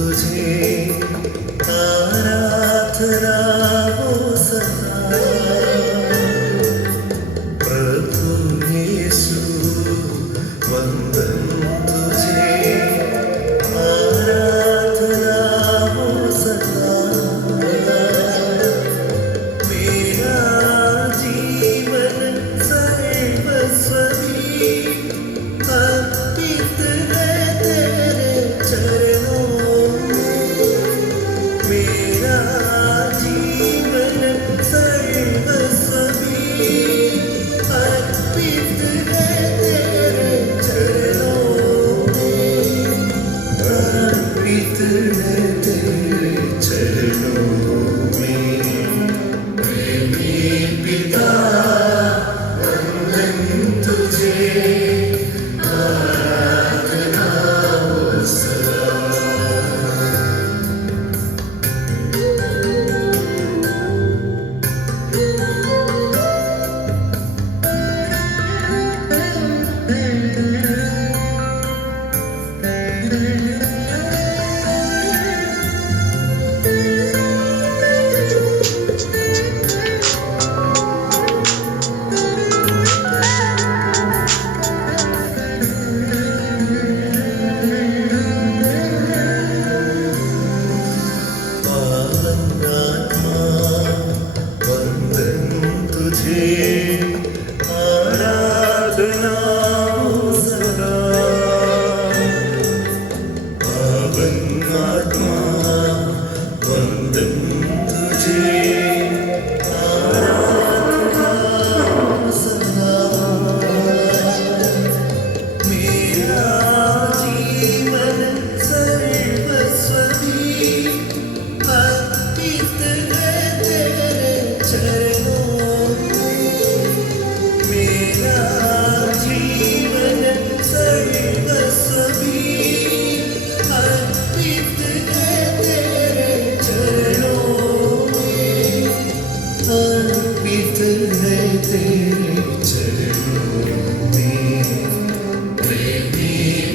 तुझे आराधना हो सदा। प्रभु यीशु वंदन तुझे आराधना हो सदा। मेरा जीवन सर्वस्व अर्पित है तेरे चरणों में। मेरा जीवन सर्वस्व अर्पित है तेरे चरणों में। अर्पित है तेरे चरणों में। प्रेमी पिता वंदन तुझे आराधना हो सदा। आराधना हो सदा। पावन आत्मा वंदन तुझे आराधना हो सदा। मेरा जीवन सर्वस्व अर्पित है तेरे चरणों में। मेरा जीवन सर्वस्व अर्पित है तेरे चरणों में। अर्पित है तेरे चरणों में। प्रेमी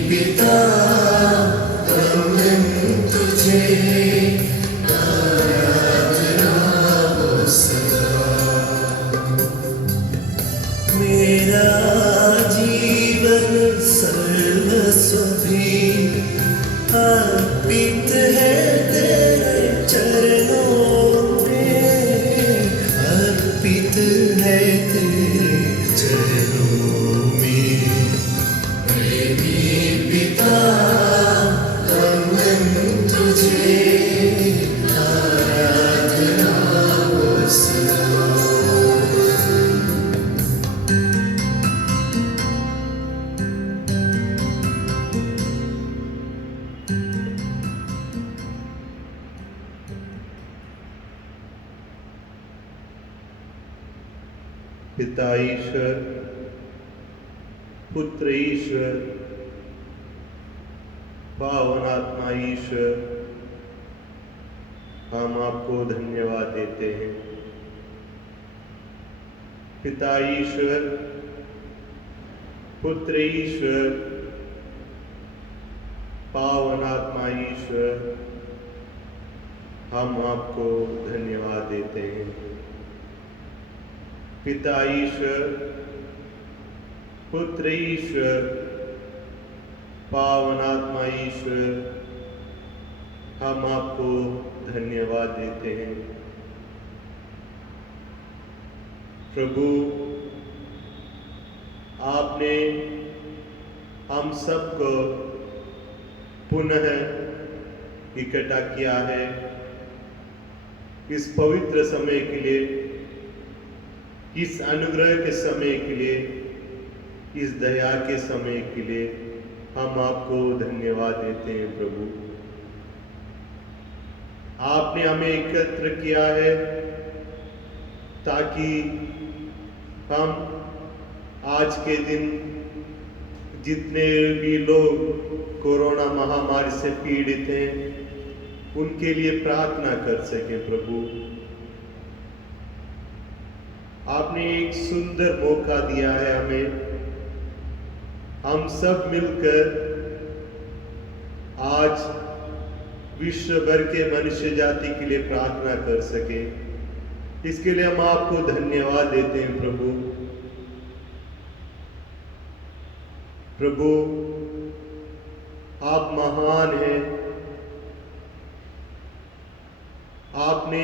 पिता वंदन तुझे आराधना हो सदा। मेरा जीवन सर्वस्व अर्पित है तेरे चरणों में। अर्पित है तेरे चरणों में। प्रेमी पिता वंदन तुझे आराधना हो सदा। पिता ईश्वर, पुत्र ईश्वर, पावन आत्मा ईश्वर, हम आपको धन्यवाद देते हैं। पिता ईश्वर, पुत्र ईश्वर, पावन आत्मा ईश्वर, हम आपको धन्यवाद देते हैं। पिता ईश्वर, पुत्र ईश्वर, पावन आत्मा ईश्वर, हम आपको धन्यवाद देते हैं। प्रभु, आपने हम सबको पुनः इकट्ठा किया है इस पवित्र समय के लिए, इस अनुग्रह के समय के लिए, इस दया के समय के लिए हम आपको धन्यवाद देते हैं। प्रभु, आपने हमें एकत्र किया है ताकि हम आज के दिन जितने भी लोग कोरोना महामारी से पीड़ित हैं उनके लिए प्रार्थना कर सके। प्रभु, आपने एक सुंदर मौका दिया है हमें, हम सब मिलकर आज विश्व भर के मनुष्य जाति के लिए प्रार्थना कर सके। इसके लिए हम आपको धन्यवाद देते हैं प्रभु। प्रभु आप महान हैं। आपने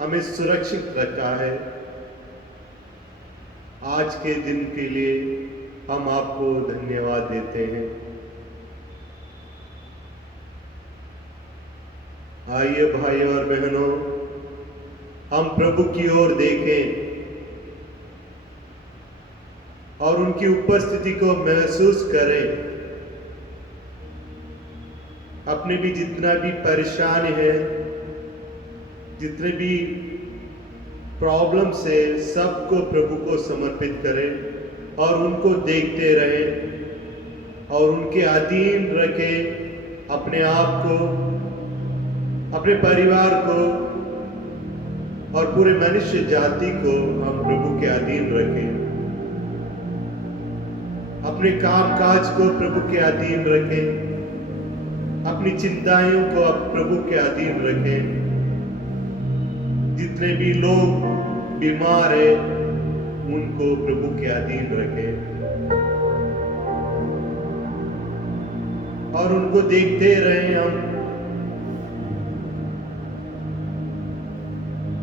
हमें सुरक्षित रखा है। आज के दिन के लिए हम आपको धन्यवाद देते हैं। आइए भाई और बहनों, हम प्रभु की ओर देखें और उनकी उपस्थिति को महसूस करें। अपने भी जितना भी परेशानी है, जितने भी प्रॉब्लम्स है, सबको प्रभु को समर्पित करें और उनको देखते रहें और उनके अधीन रखें अपने आप को, अपने परिवार को और पूरे मनुष्य जाति को हम प्रभु के अधीन रखें। अपने काम काज को प्रभु के अधीन रखें। अपनी चिंताओं को अब प्रभु के अधीन रखें। जितने भी लोग बीमार हैं उनको प्रभु के अधीन रखें और उनको देखते रहें हम।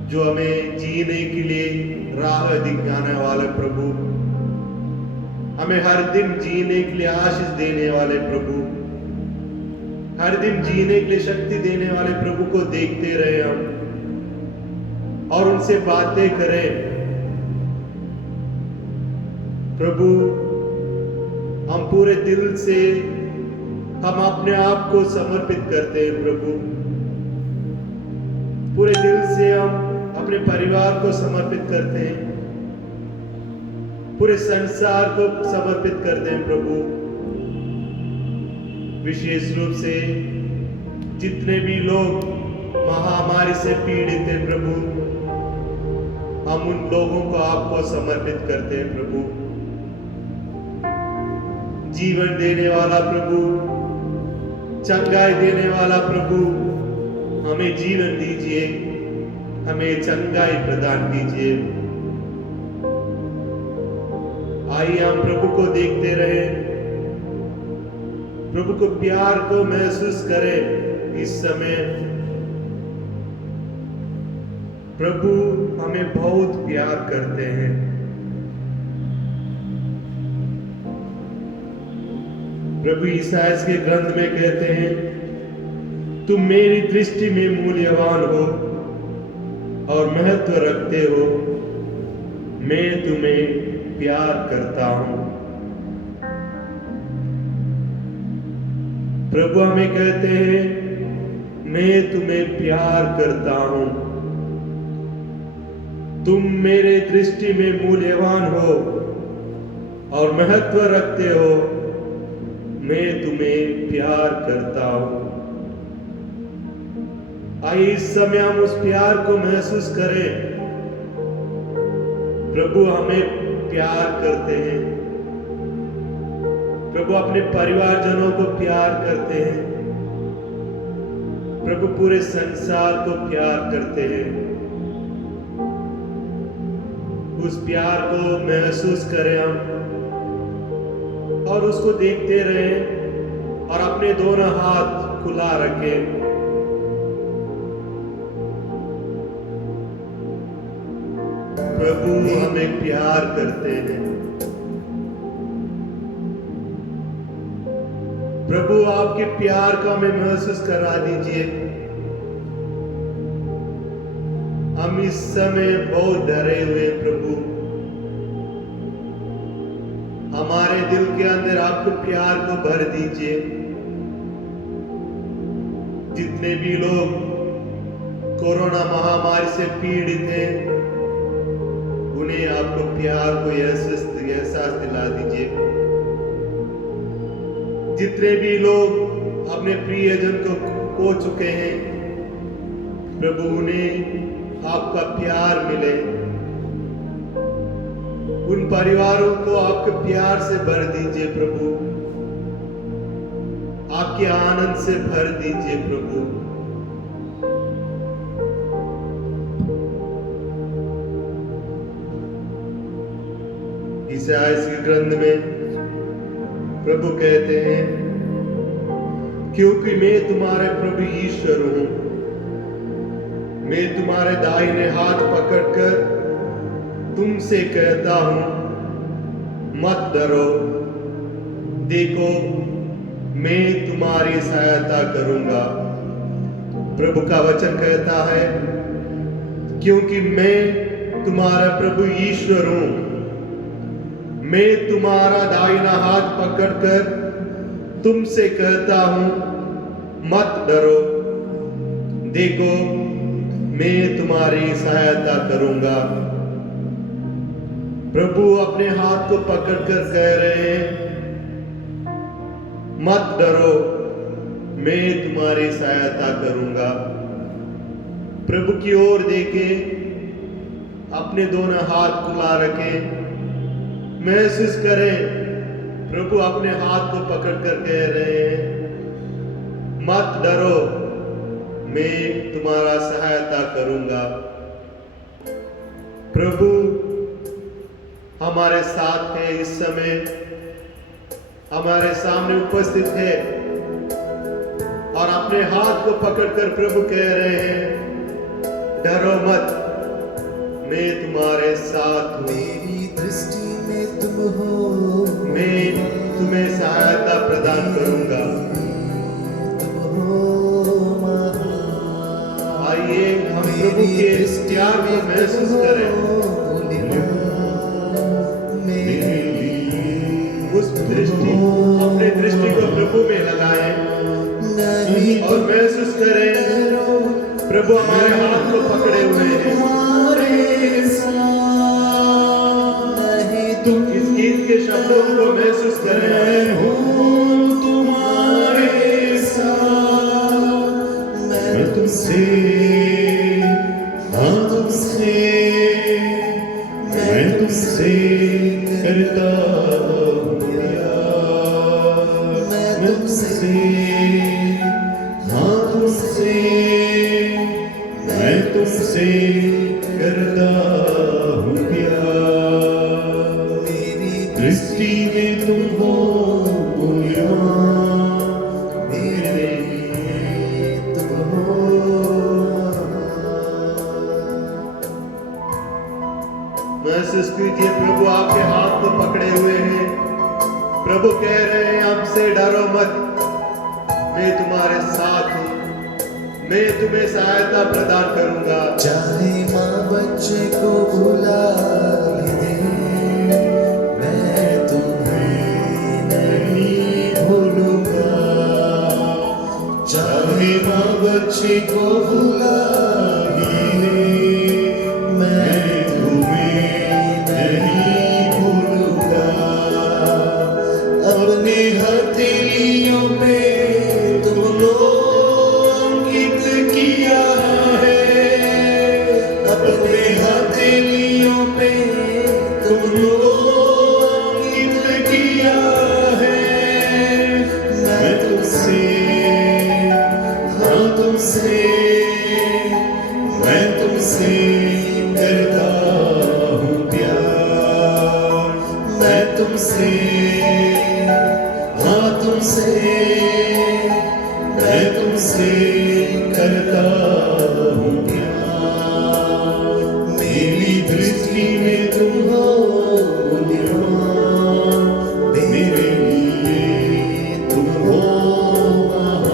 जो हमें जीने के लिए राह दिखाने वाले प्रभु, हमें हर दिन जीने के लिए आशीष देने वाले प्रभु, हर दिन जीने के लिए शक्ति देने वाले प्रभु को देखते रहे हम और उनसे बातें करें। प्रभु हम पूरे दिल से हम अपने आप को समर्पित करते हैं प्रभु। पूरे दिल से हम अपने परिवार को समर्पित करते हैं, पूरे संसार को समर्पित करते हैं प्रभु। विशेष रूप से जितने भी लोग महामारी से पीड़ित हैं प्रभु, हम उन लोगों को आपको समर्पित करते हैं प्रभु। जीवन देने वाला प्रभु, चंगाई देने वाला प्रभु, हमें जीवन दीजिए, हमें चंगाई प्रदान कीजिए। आइए हम प्रभु को देखते रहें, प्रभु को प्यार को महसूस करें। इस समय प्रभु हमें बहुत प्यार करते हैं। प्रभु ईसाइयाह के ग्रंथ में कहते हैं, तुम मेरी दृष्टि में मूल्यवान हो और महत्व रखते हो, मैं तुम्हें प्यार करता हूं। प्रभु हमें कहते हैं, मैं तुम्हें प्यार करता हूं, तुम मेरे दृष्टि में मूल्यवान हो और महत्व रखते हो, मैं तुम्हें प्यार करता हूं। आइए इस समय हम उस प्यार को महसूस करें। प्रभु हमें प्यार करते हैं, प्रभु अपने परिवारजनों को प्यार करते हैं, प्रभु पूरे संसार को प्यार करते हैं। उस प्यार को महसूस करें हम और उसको देखते रहें और अपने दोनों हाथ खुला रखें। प्रभु हमें प्यार करते हैं। प्रभु आपके प्यार को हमें महसूस करा दीजिए। हम इस समय बहुत डरे हुए प्रभु, हमारे दिल के अंदर आपके प्यार को भर दीजिए। जितने भी लोग कोरोना महामारी से पीड़ित हैं, उन्हें आपको प्यार को एहसास दिला दीजिए। जितने भी लोग अपने प्रियजन को खो चुके हैं, प्रभु उन्हें आपका प्यार मिले। उन परिवारों को आपके प्यार से भर दीजिए प्रभु। आपके आनंद से भर दीजिए प्रभु। ईसाया के ग्रंथ में प्रभु कहते हैं, क्योंकि मैं तुम्हारे प्रभु ईश्वर हूं, मैं तुम्हारे दाहिने हाथ पकड़कर तुमसे कहता हूं, मत डरो, देखो मैं तुम्हारी सहायता करूंगा। प्रभु का वचन कहता है, क्योंकि मैं तुम्हारा प्रभु ईश्वर हूं, मैं तुम्हारा दाहिना हाथ पकड़कर तुमसे कहता हूं, मत डरो, देखो मैं तुम्हारी सहायता करूंगा। प्रभु अपने हाथ को पकड़कर कह रहे हैं, मत डरो, मैं तुम्हारी सहायता करूंगा। प्रभु की ओर देखे, अपने दोनों हाथ खुला रखें, महसूस करें प्रभु अपने हाथ को पकड़कर कह रहे हैं, मत डरो, मैं तुम्हारा सहायता करूंगा। प्रभु हमारे साथ है, इस समय हमारे सामने उपस्थित है और अपने हाथ को पकड़कर प्रभु कह रहे हैं, डरो मत, मैं तुम्हारे साथ हूं। मेरी दृष्टि में तुम हो, मैं तुम्हें सहायता प्रदान करूंगा। तुम हो महान। आइए हम प्रभु के प्यार को महसूस करें। उस दृष्टि, अपने दृष्टि को प्रभु में लगाएं और महसूस करें प्रभु हमारे हाथ को पकड़े हुए हैं। इस गीत के शब्दों को महसूस करें, तुम्हारे साथ मैं तुमसे, हाँ तुमसे, मैं तुमसे करता हूँ प्यार। मैं तुमसे, हाँ तुमसे, मैं तुमसे करता हूँ प्यार। मेरी दृष्टि में तुम हो मूल्यवान, मेरे लिए तुम हो। महसूस कीजिए प्रभु आपके हाथ को पकड़े हुए हैं। प्रभु कह रहे हैं, हमसे डरो मत, मैं तुम्हारे साथ हूं, मैं तुम्हें सहायता प्रदान करूंगा। चाहे माँ बच्चे को भुला दे, मैं तुम्हें नहीं भूलूंगा। चाहे माँ बच्चे को भुला दे, मैं तुम्हें नहीं भूलूंगा। अपने हथेलियों पे तुम अंकित किया है, अपने हथेलियों पे तुम अंकित किया है। मैं तुमसे, हाँ तुमसे, मैं तुमसे करता हूँ प्यार। मैं तुमसे, हाँ तुमसे, मैं तुमसे करता हूँ प्यार। मेरी दृष्टि में तुम हो मूल्यवान, मेरे लिए तुम हो महान।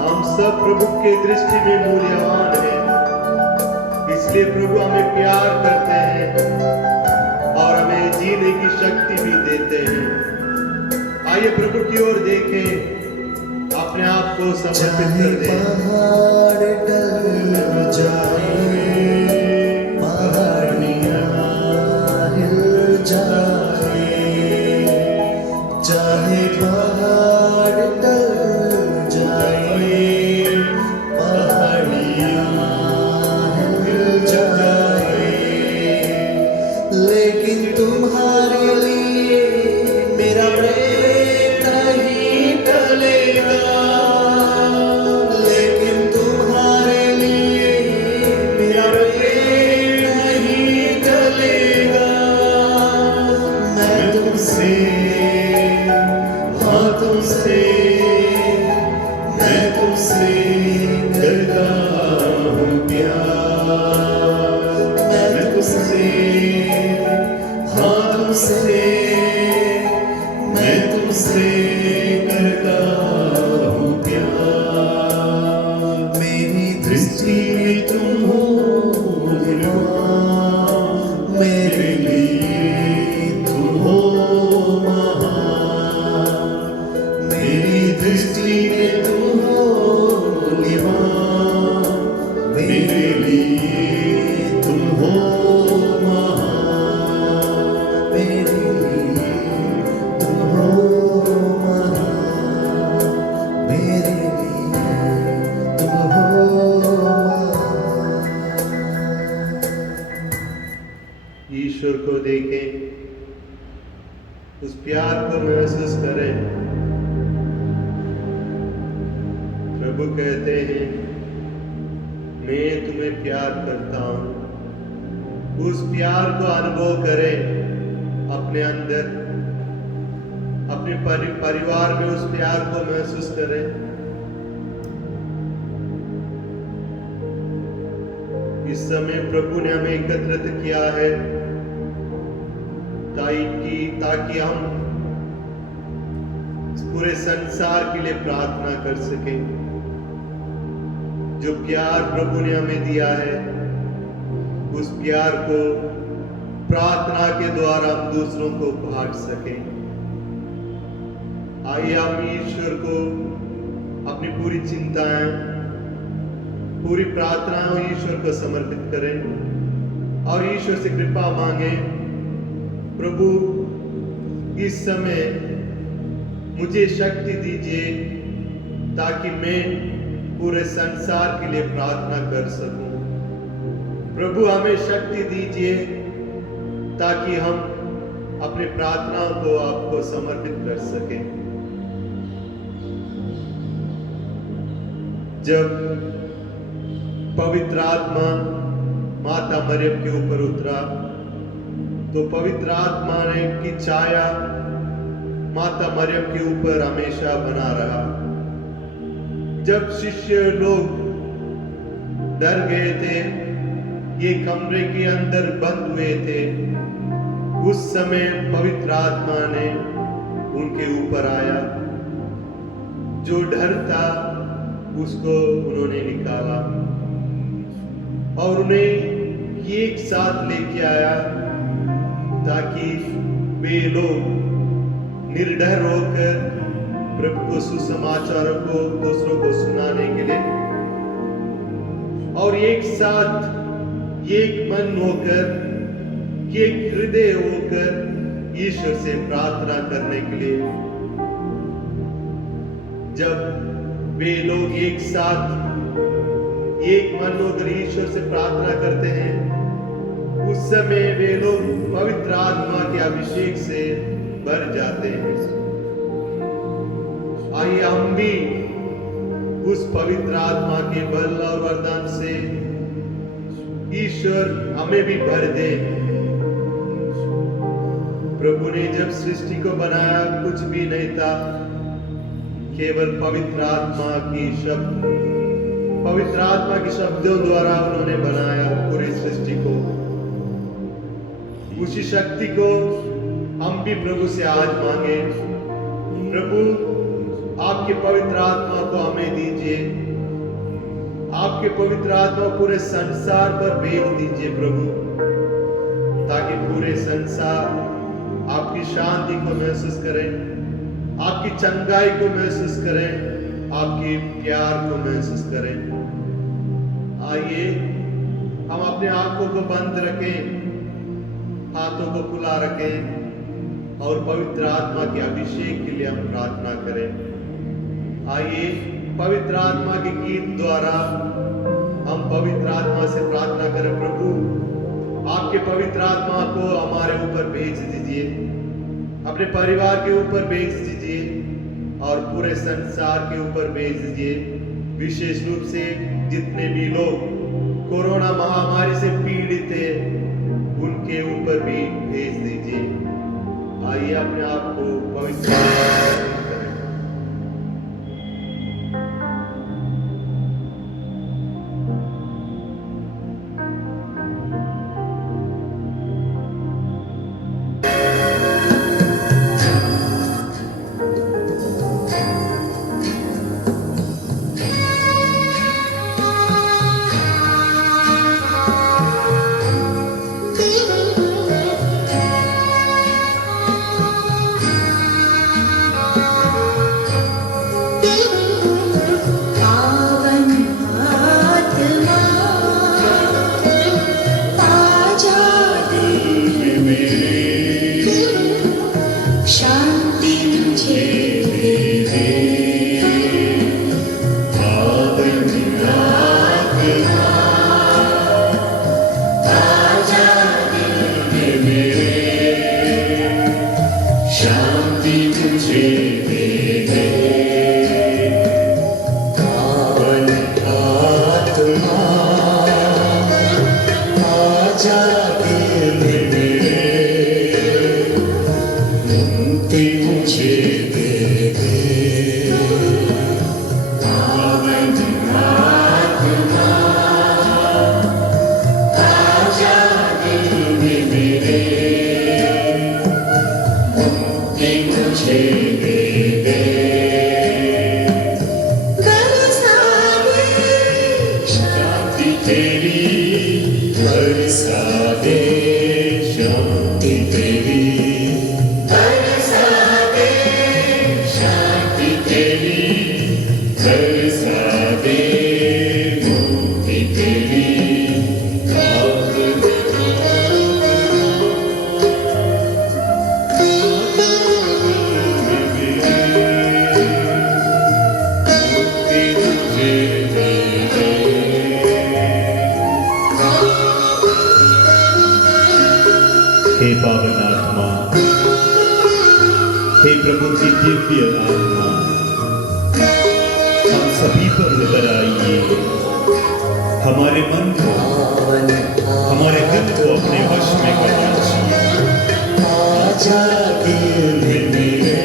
हम सब प्रभु के दृष्टि में मूल्यवान हैं, इसलिए प्रभु हमें प्यार करते हैं और हमें जीने की शक्ति भी देते हैं। आइए प्रभु की ओर देखें, अपने आप को समर्पित कर दें। पहाड़ टल जाए, पहाड़ियाँ हिल जाए, चाहे पहाड़ टल जाए, पहाड़ियाँ हिल जाए, लेकिन तुम्हारे लिए तुमसे मैं तुमसे करता हूँ प्यार, मैं तुमसे हाँ तुमसे मैं तुमसे करता हूँ प्यार। मेरी दृष्टि में तुम हो निर्वाण, मेरे लिए तुम हो महान। मेरी दृष्टि में तुम हो निर्वाण, मेरे लिए तुम हो महान। मेरे लिए तुम हो महान, मेरे लिए तुम हो महान। ईश्वर को देखें, उस प्यार को महसूस करें। प्रभु कहते हैं मैं तुम्हें प्यार करता हूं। उस प्यार को अनुभव करें अपने अंदर, अपने परिवार में उस प्यार को महसूस करें। इस समय प्रभु ने हमें एकत्रित किया है ताकि हम इस पूरे संसार के लिए प्रार्थना कर सकें। जो प्यार प्रभु ने हमें दिया है, उस प्यार को प्रार्थना के द्वारा हम दूसरों को बांट सकें। आइए हम ईश्वर को अपनी पूरी चिंताएं, पूरी प्रार्थनाएं ईश्वर को समर्पित करें और ईश्वर से कृपा मांगे। प्रभु इस समय मुझे शक्ति दीजिए ताकि मैं पूरे संसार के लिए प्रार्थना कर सकूं। प्रभु हमें शक्ति दीजिए ताकि हम अपने प्रार्थनाओं को आपको समर्पित कर सकें। जब पवित्र आत्मा माता मरियम के ऊपर उतरा तो पवित्र आत्मा ने की छाया माता मरियम के ऊपर हमेशा बना रहा। जब शिष्य लोग डर गए थे, ये कमरे के अंदर बंद हुए थे, उस समय पवित्र आत्मा ने उनके ऊपर आया। जो डर था उसको उन्होंने निकाला और उन्हें एक साथ लेके आया ताकि वे लोग निर्डर होकर प्रभु को सुसमाचारों को दूसरों को सुनाने के लिए और एक साथ एक मन होकर, एक हृदय होकर ईश्वर से प्रार्थना करने के लिए। जब वे लोग एक साथ एक मन होकर ईश्वर से प्रार्थना करते हैं, उस समय वे लोग पवित्र आत्मा के अभिषेक से भर जाते हैं। आइए हम भी उस पवित्र आत्मा के बल और वरदान से ईश्वर हमें भी भर दे। प्रभु ने जब सृष्टि को बनाया कुछ भी नहीं था, केवल पवित्र आत्मा के शब्दों द्वारा उन्होंने बनाया पूरी सृष्टि को। उसी शक्ति को हम भी प्रभु से आज मांगे। प्रभु आपके पवित्र आत्मा को हमें दीजिए, आपके पवित्र आत्मा पूरे संसार पर भेज दीजिए प्रभु, ताकि पूरे संसार आपकी शांति को महसूस करें, आपकी चंगाई को महसूस करें, आपके प्यार को महसूस करें। आइए हम अपने आंखों को बंद रखें, हाथों को खुला रखें और पवित्र आत्मा के अभिषेक के लिए हम प्रार्थना करें। आइए पवित्र आत्मा के गीत द्वारा हम पवित्र आत्मा से प्रार्थना करें। प्रभु आपके पवित्र आत्मा को हमारे ऊपर भेज दीजिए, अपने परिवार के ऊपर भेज दीजिए और पूरे संसार के ऊपर भेज दीजिए। विशेष रूप से जितने भी लोग कोरोना महामारी से पीड़ित है, उनके ऊपर भी भेज दीजिए। आइए अपने आप को पवित्र करें। तेरी बरसा दे मुक्ति तेरी हे पावन आत्मा, हे प्रभु की दिव्य आत्मा, हम सभी पर उतर आइए, हमारे मन को, हमारे दिल को अपने वश में कर लीजिए। आजा दिल में मेरे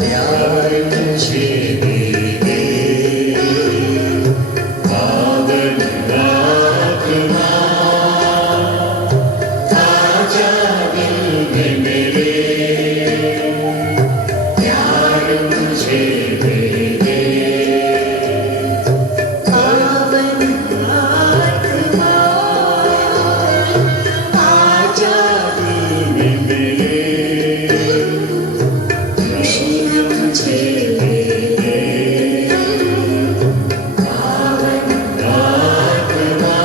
प्यार मुझे दे दे पावन आत्मा आजा दिल में मेरे प्यार मुझे दे दे पावन आत्मा आजा दिल में मेरे खुशियाँ मुझे दे दे पावन आत्मा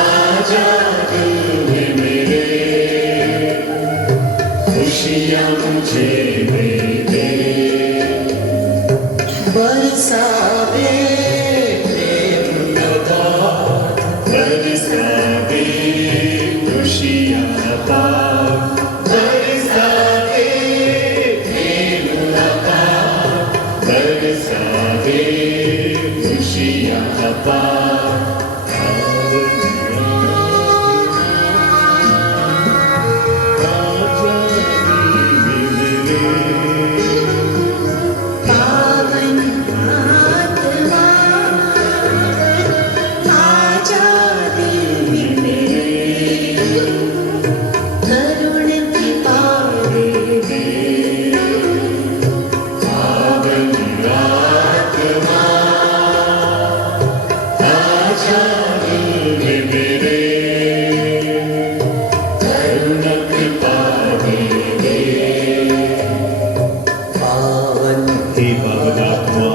आजा दिल में मेरे खुशियाँ मुझे दे दे बरसा दे प्रेम लगा बरसा दे खुशियाँ पा बरसा दे प्रेम लगा बरसा दे खुशियाँ पा पावन आत्मा आजा दिल में मेरे करुण की पावे दे पावन आत्मा आजा दिल में मेरे करुणा कृपा दे दे पावन हे पावन आत्मा,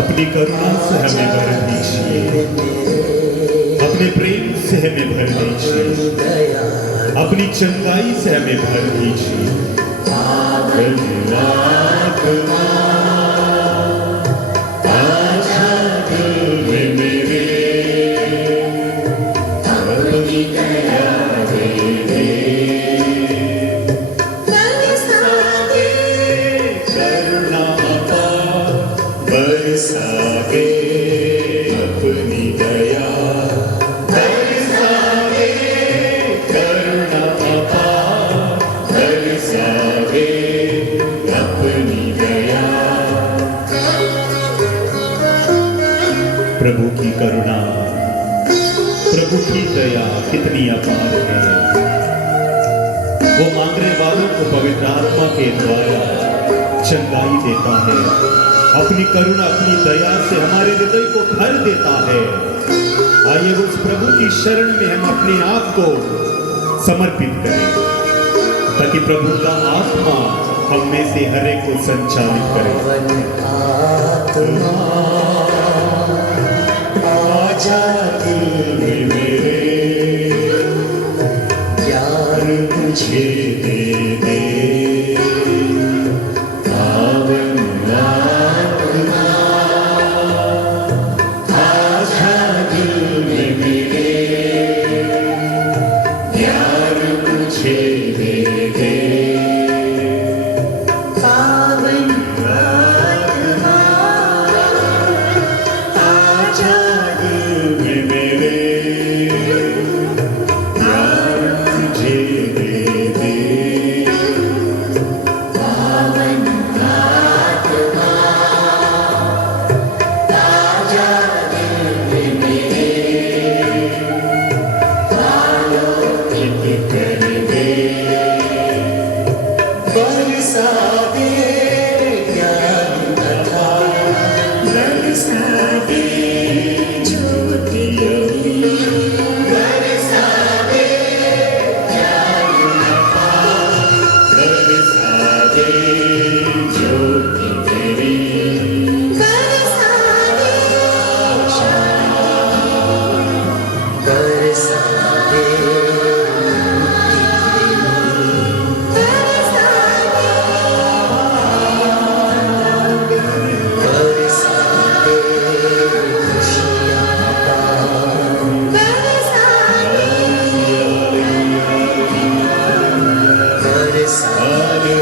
अपनी करुणा से हमें भर दीजिए, अपने प्रेम से हमें भर दीजिए, अपनी चंगाई से हमें भर दीजिए। पावन आत्मा आजा दिल में मेरे अपनी दया दे दे बरसा दे करुणा पा बरसा दे अपनी दया बरसा दे करुणा पा बरसा दे अपनी दया प्रभु की करुणा, प्रभु की दया कितनी अपार है। वो मांगने वालों को पवित्र आत्मा के द्वारा चंगाई देता है, अपनी करुणा अपनी दया से हमारे हृदय को भर देता है। आइए उस प्रभु की शरण में हम अपने आप को समर्पित करें, ताकि प्रभु का आत्मा हम में से हर एक को संचालित करे। पावन आत्मा आजा दिल में मेरे प्यार मुझे दे दे पावन आत्मा आजा दिल में मेरे प्यार मुझे दे दे पावन आत्मा आजा दिल में मेरे प्यार मुझे दे दे पावन आत्मा आजा दिल में मेरे आलोकित कर दे बरसा दे ज्ञान कथा बरसा दे ज्योति तेरी बरसा दे ज्ञान कथा ज्योति तेरी बरसा दे बरसा दे बरसा बरसा दे खुशियाँ बरसा बरसा दे बरसा दे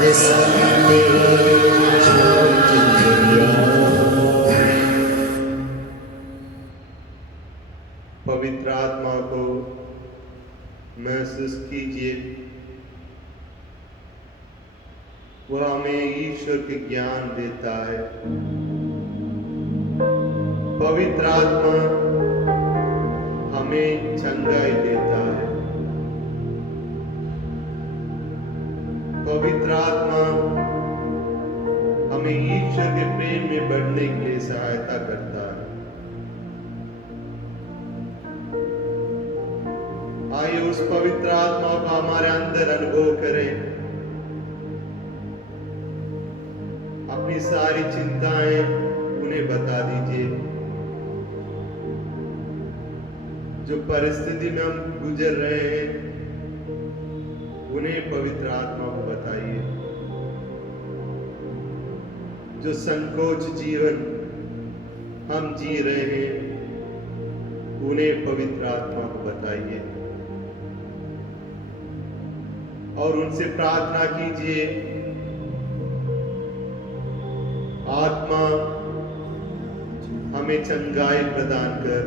बरसा दे ज्योति तेरी पवित्र आत्मा को महसूस कीजिए, वह हमें ईश्वर के ज्ञान देता है। पवित्र आत्मा हमें चंगाई देता है। पवित्र आत्मा हमें ईश्वर के प्रेम में बढ़ने के लिए सहायता करता है। आइए उस पवित्र आत्मा को हमारे अंदर अनुभव करें। अपनी सारी चिंताएं उन्हें बता दीजिए। जो परिस्थिति में हम गुजर रहे हैं उन्हें पवित्र आत्मा को बताइए। जो संकोच जीवन हम जी रहे हैं उन्हें पवित्र आत्मा को बताइए और उनसे प्रार्थना कीजिए, आत्मा हमें चंगाई प्रदान कर,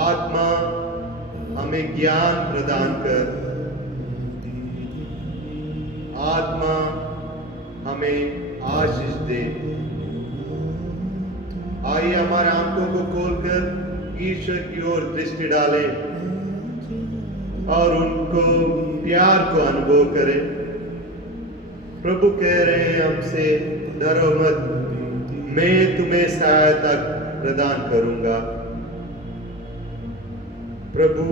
आत्मा हमें ज्ञान प्रदान कर, आत्मा हमें आशीष दे। आइए हमारे आंखों को खोलकर ईश्वर की ओर दृष्टि डालें और उनको प्यार को अनुभव करें। प्रभु कह रहे हैं हमसे, डरो मत, मैं तुम्हें सहायता प्रदान करूंगा। प्रभु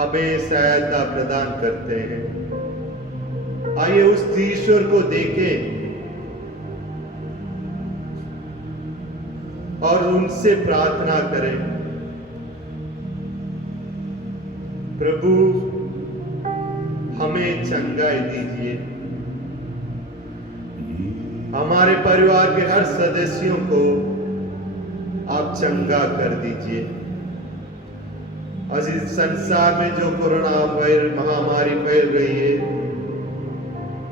हमें सहायता प्रदान करते हैं। आइए उस ईश्वर को देखें और उनसे प्रार्थना करें, प्रभु हमें चंगाई दीजिए। हमारे परिवार के हर सदस्यों को आप चंगा कर दीजिए। आज इस संसार में जो कोरोना वायरस महामारी फैल रही है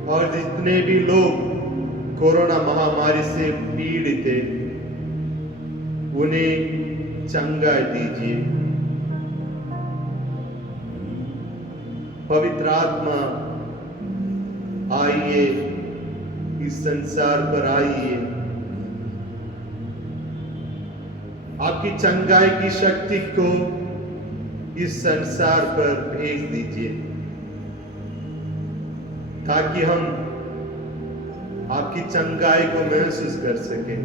और जितने भी लोग कोरोना महामारी से पीड़ित हैं उन्हें चंगाई दीजिए। पवित्र आत्मा आइए, इस संसार पर आइए, आपकी चंगाई की शक्ति को इस संसार पर भेज दीजिए ताकि हम आपकी चंगाई को महसूस कर सकें।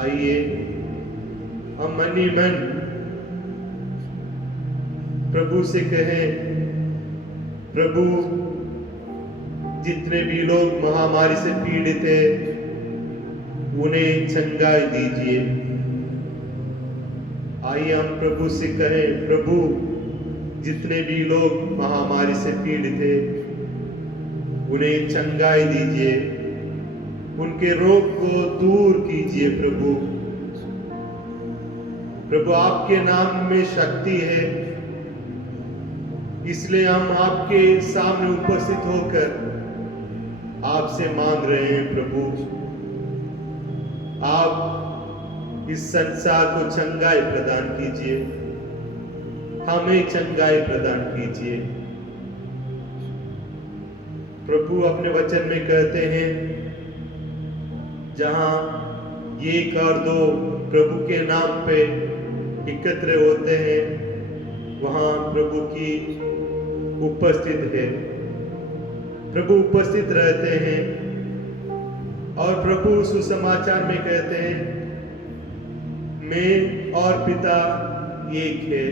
आइए हम मन ही मन प्रभु से कहें, प्रभु जितने भी लोग महामारी से पीड़ित हैं उन्हें चंगाई दीजिए। आइए हम प्रभु से कहें, प्रभु जितने भी लोग महामारी से पीड़ित हैं उन्हें चंगाई दीजिए, उनके रोग को दूर कीजिए। प्रभु प्रभु आपके नाम में शक्ति है, इसलिए हम आपके सामने उपस्थित होकर आपसे मांग रहे हैं। प्रभु आप इस संसार को चंगाई प्रदान कीजिए, हमें चंगाई प्रदान कीजिए। प्रभु अपने वचन में कहते हैं, जहां एक और दो प्रभु के नाम पे एकत्र होते हैं वहां प्रभु की उपस्थित है। प्रभु उपस्थित रहते हैं और प्रभु सुसमाचार में कहते हैं, मैं और पिता एक है।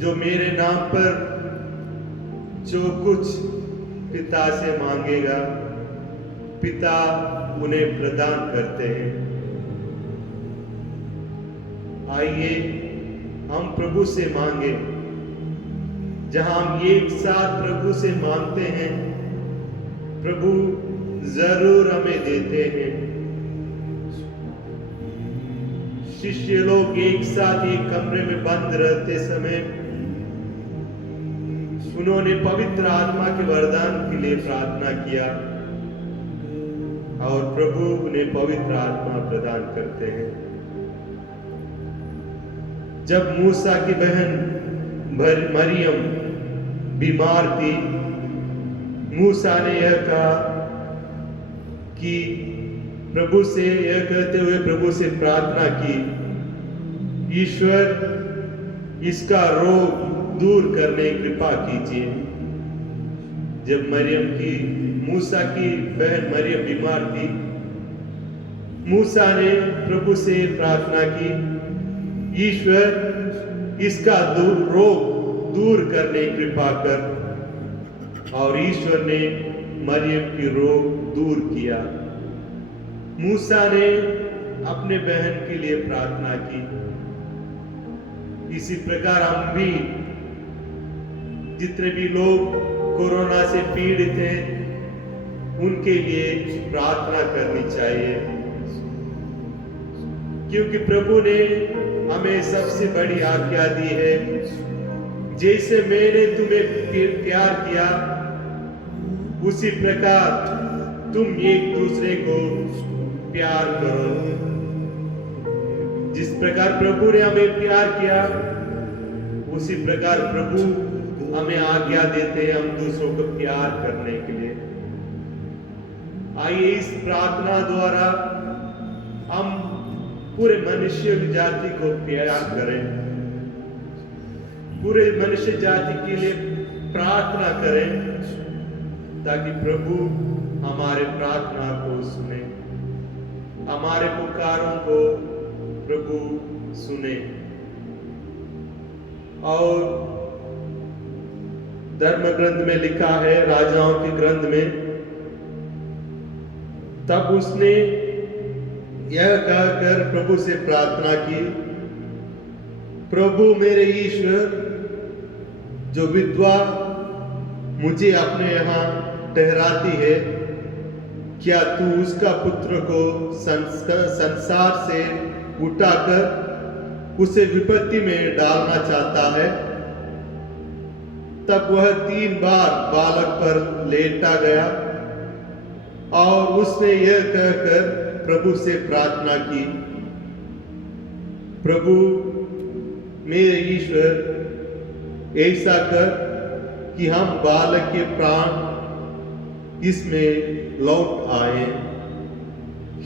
जो मेरे नाम पर जो कुछ पिता से मांगेगा, पिता उन्हें प्रदान करते हैं। आइए हम प्रभु से मांगे। जहां हम एक साथ प्रभु से मांगते हैं, प्रभु जरूर हमें देते हैं। शिष्य लोग एक साथ एक कमरे में बंद रहते समय उन्होंने पवित्र आत्मा के वरदान के लिए प्रार्थना किया और प्रभु उन्हें पवित्र आत्मा प्रदान करते हैं। जब मूसा की बहन मरियम बीमार थी, मूसा ने यह कहा कि प्रभु से यह कहते हुए प्रभु से प्रार्थना की, ईश्वर इसका रोग दूर करने की कृपा कीजिए। जब मूसा की बहन मरियम बीमार थी, मूसा ने प्रभु से प्रार्थना की, ईश्वर इसका रोग दूर करने की कृपा कर, और ईश्वर ने मरियम की रोग दूर किया। मूसा ने अपने बहन के लिए प्रार्थना की। इसी प्रकार हम भी, जितने भी लोग कोरोना से पीड़ित हैं, उनके लिए प्रार्थना करनी चाहिए, क्योंकि प्रभु ने हमें सबसे बड़ी आज्ञा दी है, जैसे मैंने तुम्हें प्यार किया उसी प्रकार तुम एक दूसरे को प्यार करो। जिस प्रकार प्रभु ने हमें प्यार किया, उसी प्रकार प्रभु हमें आज्ञा देते हैं हम दूसरों को प्यार करने के लिए। आइए इस प्रार्थना द्वारा हम पूरे मनुष्य जाति को प्यार करें, पूरे मनुष्य जाति के लिए प्रार्थना करें, ताकि प्रभु हमारे प्रार्थना को सुने, हमारे पुकारों को प्रभु सुने। और धर्म ग्रंथ में लिखा है, राजाओं के ग्रंथ में, तब उसने यह कहकर प्रभु से प्रार्थना की, प्रभु मेरे ईश्वर, जो विधवा मुझे अपने यहाँ ठहराती है, क्या तू उसका पुत्र को संसार से उठाकर उसे विपत्ति में डालना चाहता है? तब वह 3 बार बालक पर लेटा गया और उसने यह कहकर प्रभु से प्रार्थना की, प्रभु मेरे ईश्वर, ऐसा कर कि हम बालक के प्राण इसमें लौट आए।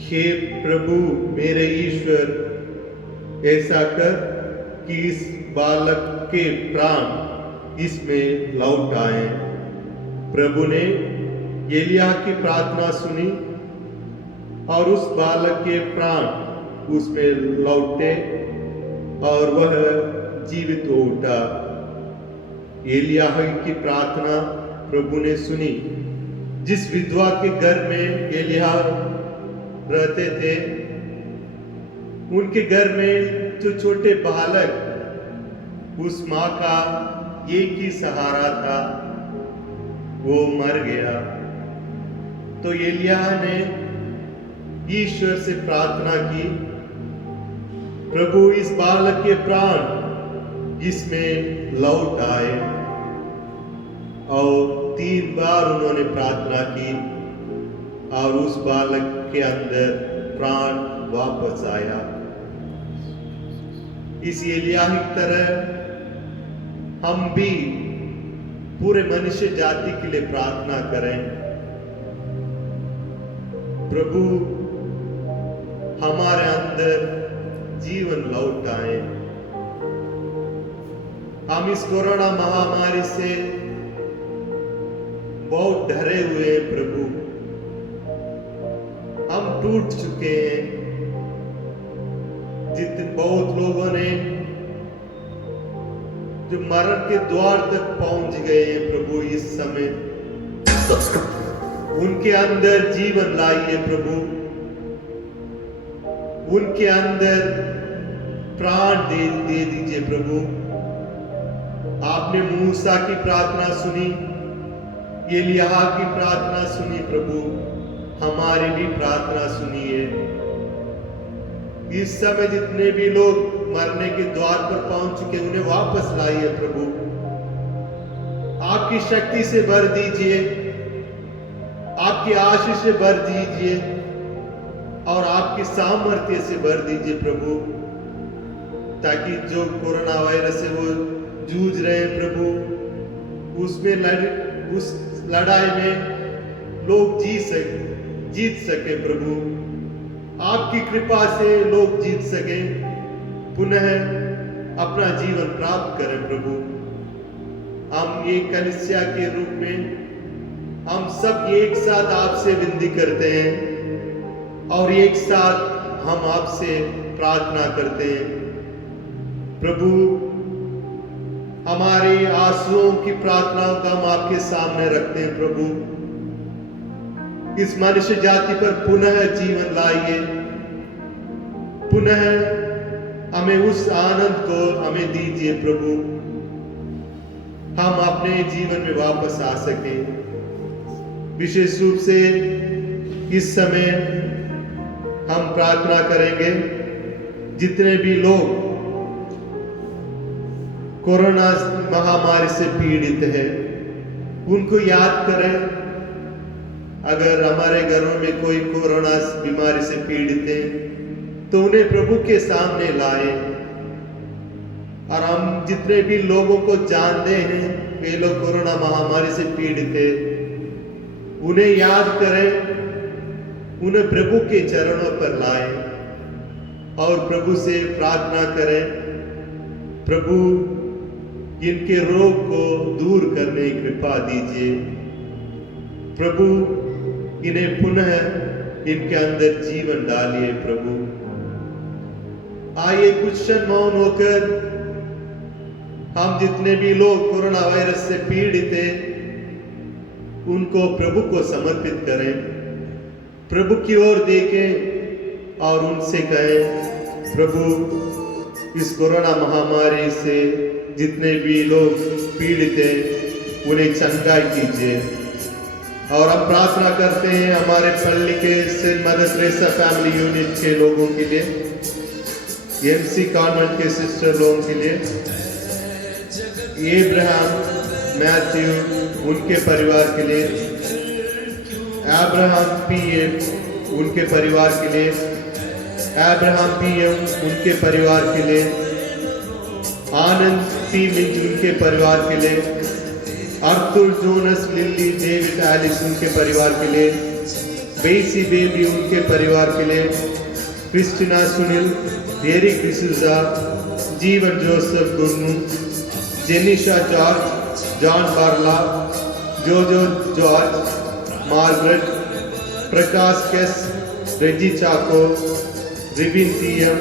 हे प्रभु मेरे ईश्वर, ऐसा कर कि इस बालक के प्राण इसमें लौट आए। प्रभु ने एलिय्याह की प्रार्थना सुनी और उस बालक के प्राण उसमें लौटे और वह जीवित हो उठा। एलिय्याह की प्रार्थना प्रभु ने सुनी। जिस विधवा के घर में एलिय्याह रहते थे, उनके घर में जो छोटे बालक, उस माँ का एक ही सहारा था, वो मर गया। तो एलिय्याह ने ईश्वर से प्रार्थना की, प्रभु इस बालक के प्राण इसमें लौट आए। और 3 बार उन्होंने प्रार्थना की और उस बालक के अंदर प्राण वापस आया। इस एलिय्याह की तरह हम भी पूरे मनुष्य जाति के लिए प्रार्थना करें, प्रभु हमारे अंदर जीवन लौट आए। हम इस कोरोना महामारी से बहुत डरे हुए हैं प्रभु। हम टूट चुके हैं। जितने बहुत लोगों ने जो मरण के द्वार तक पहुंच गए हैं प्रभु, इस समय उनके अंदर जीवन लाइए प्रभु। उनके अंदर प्राण दे दीजिए प्रभु। आपने मूसा की प्रार्थना सुनी, एलिय्याह की प्रार्थना सुनी प्रभु, हमारी भी प्रार्थना सुनिए। इस समय जितने भी लोग मरने के द्वार पर पहुंच चुके, उन्हें वापस लाइए प्रभु। आपकी शक्ति से भर दीजिए, आपकी आशीष से भर दीजिए और आपकी सामर्थ्य से भर दीजिए प्रभु, ताकि जो कोरोना वायरस से वो जूझ रहे हैं प्रभु, उस लड़ाई में लोग जीत सके प्रभु। आपकी कृपा से लोग जीत सके, पुनः अपना जीवन प्राप्त करें प्रभु। हम एक कलीसिया के रूप में हम सब एक साथ आपसे विनती करते हैं और एक साथ हम आपसे प्रार्थना करते हैं प्रभु। हमारे आंसुओं की प्रार्थनाओं का हम आपके सामने रखते हैं प्रभु। इस मनुष्य जाति पर पुनः जीवन लाइए, पुनः हमें उस आनंद को हमें दीजिए प्रभु, हम अपने जीवन में वापस आ सके। विशेष रूप से इस समय हम प्रार्थना करेंगे, जितने भी लोग कोरोना महामारी से पीड़ित हैं, उनको याद करें। अगर हमारे घरों में कोई कोरोना बीमारी से पीड़ित है तो उन्हें प्रभु के सामने लाए। और हम जितने भी लोगों को जानते हैं वे लोग कोरोना महामारी से पीड़ित है, उन्हें याद करें, उन्हें प्रभु के चरणों पर लाए और प्रभु से प्रार्थना करें, प्रभु इनके रोग को दूर करने की कृपा दीजिए प्रभु। इन्हें पुनः इनके अंदर जीवन डालिए प्रभु। आइए कुछ क्षण मौन होकर हम जितने भी लोग कोरोना वायरस से पीड़ित हैं उनको प्रभु को समर्पित करें, प्रभु की ओर देखें और उनसे कहें, प्रभु इस कोरोना महामारी से जितने भी लोग पीड़ित हैं उन्हें चंगाई कीजिए। और हम प्रार्थना करते हैं हमारे पल्ली के Saint Mother Teresa family unit के लोगों के लिए, एमसी कॉन्वेंट के सिस्टर लोगों के लिए, एब्राहम मैथ्यू उनके परिवार के लिए, अब्राहम पीएम उनके परिवार के लिए, अब्राहम पीएम उनके परिवार के लिए, आनंद पी मिंज उनके परिवार के लिए, Arthur Jonas Lily David Alice उनके परिवार के लिए, बेसी बेबी उनके परिवार के लिए, Christina Sunil, Eric D'Souza, Jeevan Joseph Gunnu, Jenisha George, John Barla, Jojo George, Margaret, Prakash केस, Reji Chacko, Ribin TM,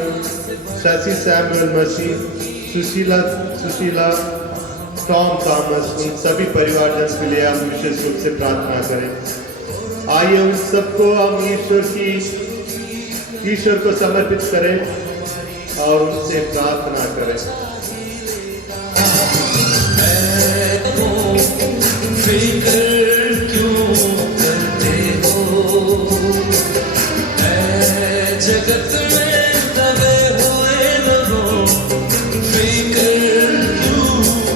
Shashi Samuel Masih, Sushila Tom Thomas, उन सभी परिवारजन के लिए हम विशेष रूप से प्रार्थना करें। आइए उन सबको हम ईश्वर को समर्पित करें और उनसे प्रार्थना करें। फिक्र क्यों करते हो, जगत में दबे हुए लोगों, फिक्र क्यों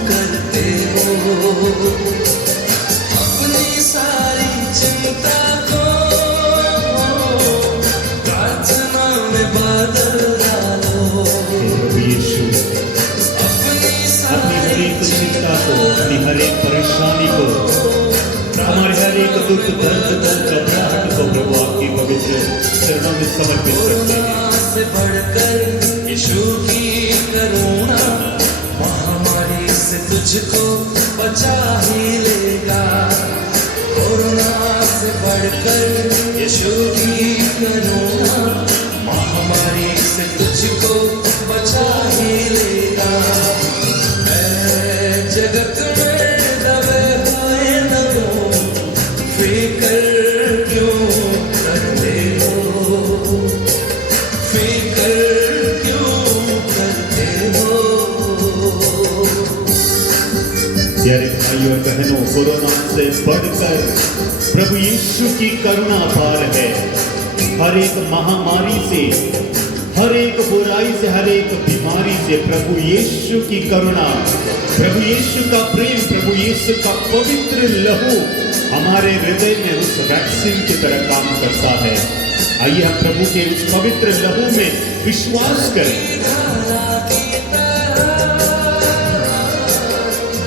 करते हो, अपनी सारी चिंता को प्रार्थना में बदल डालो। यीशु अपनी हर एक चिंता को, अपनी हर एक परेशानी को, हमारे हर एक दुख दर्द घबराहट को प्रभु आपकी पवित्र चरणों में समर्पित करते हैं। से बढ़कर यीशु की करुणा महामारी से तुझको बचा ही लेगा। कोरोना से बढ़कर प्रभु यीशु की करुणा अपार है। हर एक महामारी से, हर एक बुराई से, हर एक बीमारी से प्रभु यीशु की करुणा, प्रभु यीशु का प्रेम, प्रभु यीशु का पवित्र लहू हमारे हृदय में उस वैक्सीन की तरह काम करता है। आइए हम प्रभु के उस पवित्र लहू में विश्वास करें।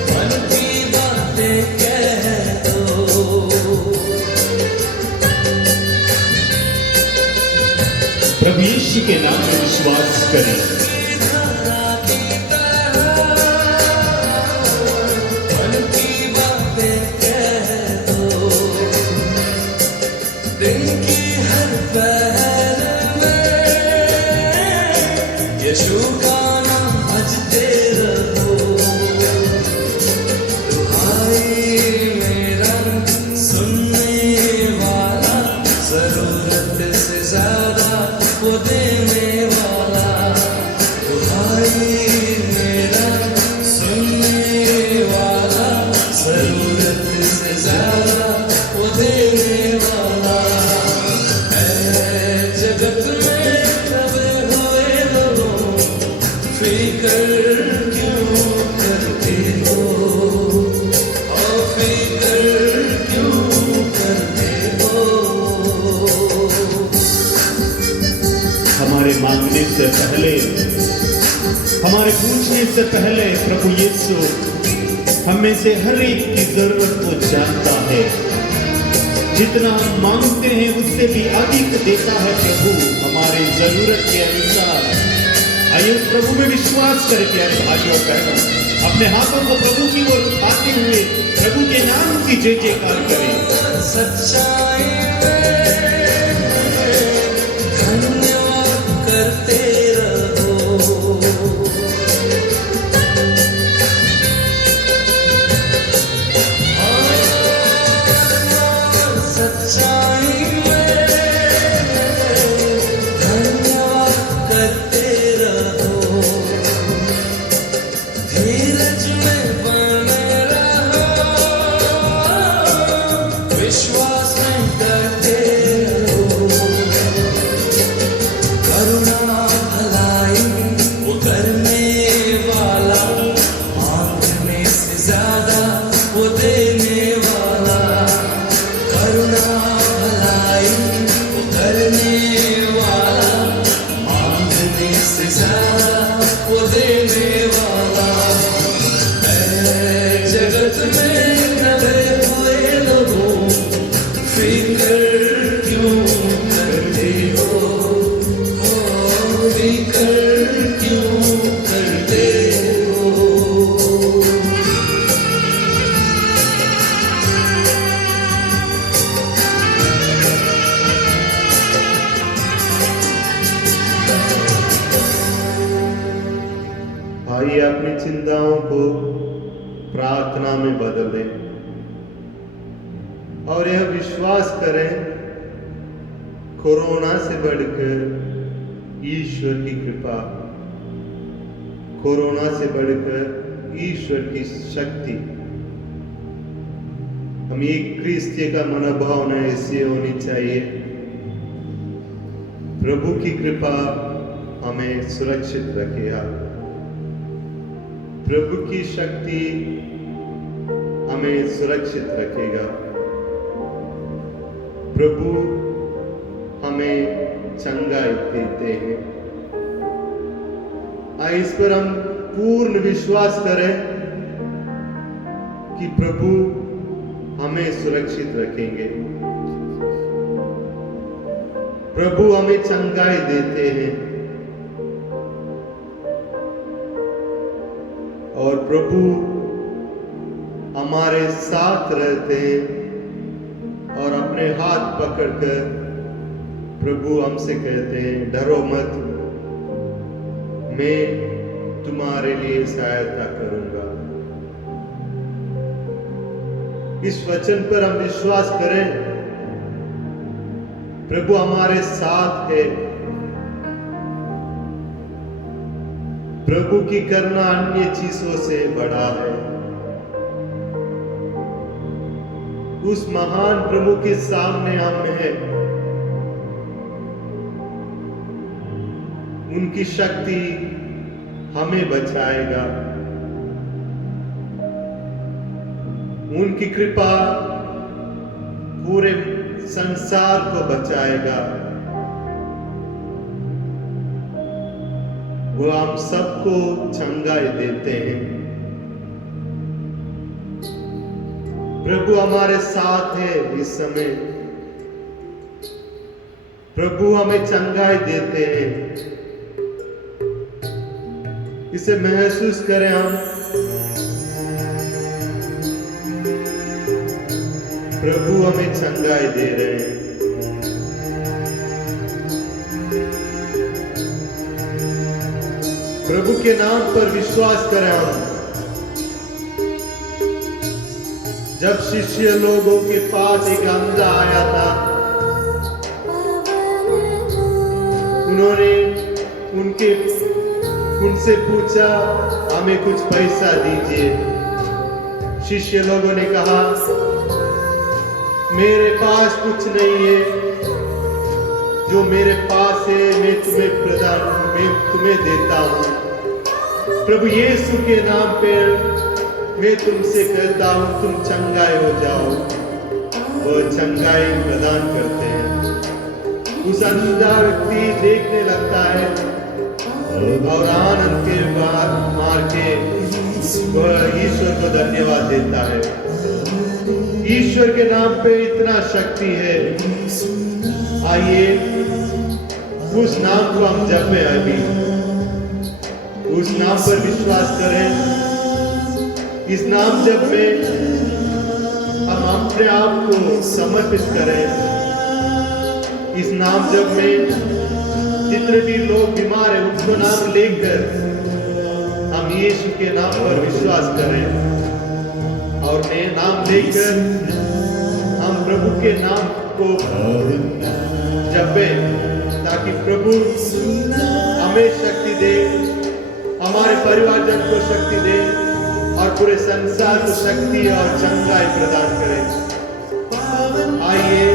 मन की बातें कह दो, प्रभु यीशु के नाम में विश्वास करें। मन की बातें कह दो, दिन की हर पहर में यीशु का नाम भजते रहो। दुहाई मेरा सुनने वाला, जरूरत से ज्यादा वो देने वाला। दुहाई मेरा सुनने वाला, जरूरत से ज्यादा वो देने वाला। ऐ जगत में दबे हुए लोगों, फिकर क्यों करते हो? और फिकर क्यों करते हो? हमारे मांगने से पहले, हमारे पूछने से पहले प्रभु यीशु हम में से हर एक की जरूरत को जानता है। जितना हम मांगते हैं उससे भी अधिक देता है प्रभु हमारे जरूरत के अनुसार। आइए उस प्रभु में विश्वास करें। प्यारे भाइयों और बहनों, अपने हाथों को प्रभु की ओर उठाते हुए प्रभु के नाम की जय जयकार करें। सच्चाई में धन्यवाद करते रहो। सच्चाई में धन्यवाद करते रहो। धीरज में बने रहो, विश्वास में करते रहो। करुणा भलाई वो करने वाला, मांगने से ज्यादा वो देने वाला। करुणा भलाई वो करने वाला, मांगने से ज्यादा वो देने वाला। ऐ जगत में दबे हुए लोगों, फिकर क्यों करते हो? फिकर क्यों करते हो? आइए अपनी चिंताओं को प्रार्थना में बदल दें और यह विश्वास करें, कोरोना से बढ़कर ईश्वर की कृपा, कोरोना से बढ़कर ईश्वर की शक्ति। हम एक क्रिस्तीय का मनोभावना ऐसी होनी चाहिए। प्रभु की कृपा हमें सुरक्षित रखेगा, प्रभु की शक्ति हमें सुरक्षित रखेगा, प्रभु हमें चंगाई देते हैं। आइए इस पर हम पूर्ण विश्वास करें कि प्रभु हमें सुरक्षित रखेंगे, प्रभु हमें चंगाई देते हैं और प्रभु हमारे साथ रहते हैं और अपने हाथ पकड़कर प्रभु हमसे कहते हैं, डरो मत, मैं तुम्हारे लिए सहायता करूंगा। इस वचन पर हम विश्वास करें, प्रभु हमारे साथ है। प्रभु की करुणा अन्य चीजों से बड़ा है। उस महान प्रभु के सामने हम हैं। उनकी शक्ति हमें बचाएगा, उनकी कृपा पूरे संसार को बचाएगा। वो हम सबको चंगाई देते हैं। प्रभु हमारे साथ है इस समय। प्रभु हमें चंगाई देते हैं। इसे महसूस करें हम। प्रभु हमें चंगाई दे रहे हैं। प्रभु के नाम पर विश्वास करें हम। जब शिष्य लोगों के पास एक अंधा आया था, उन्होंने उनसे पूछा, हमें कुछ पैसा दीजिए। शिष्य लोगों ने कहा, मेरे पास कुछ नहीं है, जो मेरे पास है मैं तुम्हें देता हूं। प्रभु यीशु के नाम पे मैं तुमसे कहता हूं, तुम चंगाई हो जाओ। वो चंगाई प्रदान करते हैं। उस अंधा व्यक्ति देखने लगता है और आनंद के बाद मार के वह ईश्वर को धन्यवाद देता है। ईश्वर के नाम पे इतना शक्ति है। आइए उस नाम को हम जपें। अभी उस नाम पर विश्वास करें। इस नाम जप में हम अपने आप को समर्पित करें। इस नाम जप में जितने भी लोग बीमार हैं उनको नाम लेकर हम यीशु के नाम पर विश्वास करें और नाम लेकर हम प्रभु के नाम को जपें, ताकि प्रभु हमें शक्ति दे, हमारे परिवारजन को शक्ति दे और पूरे संसार को शक्ति और चंगाई प्रदान करें। आइए